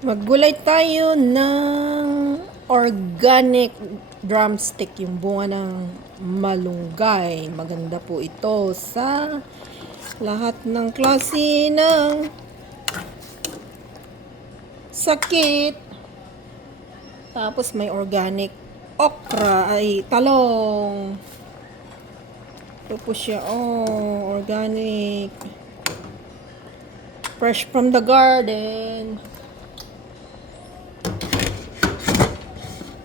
Maggulay tayo ng organic drumstick, yung bunga ng malunggay. Maganda po ito sa lahat ng klase ng sakit. Tapos may organic okra, ay talong. Ito po siya, oh, organic. Fresh from the garden.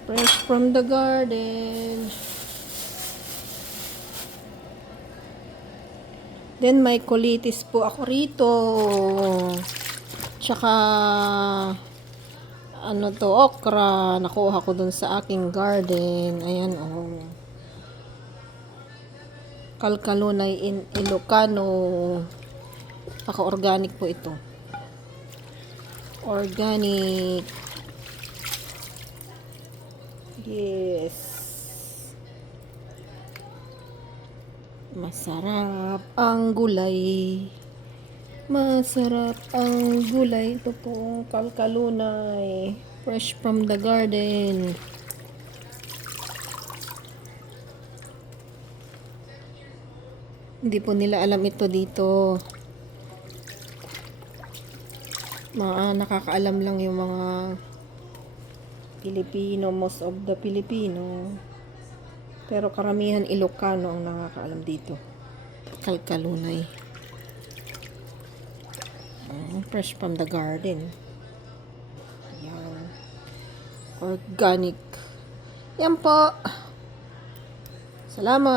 Fresh from the garden. Then may colitis po ako rito. Tsaka ano to, okra. Nakuha ko dun sa aking garden. Ayan oh. Kalkalunay in Ilocano. Paka-organic po ito. Organic. Yes. Masarap ang gulay. Masarap ang gulay. Ito po kalkalunay. Fresh from the garden. Hindi po nila alam ito dito. Mga nakakaalam lang yung mga Pilipino, most of the Filipino. Pero karamihan Ilocano ang nakakaalam dito. Kalkalunay. Mm, fresh from the garden. Yan. Organic. Yan po. Salamat.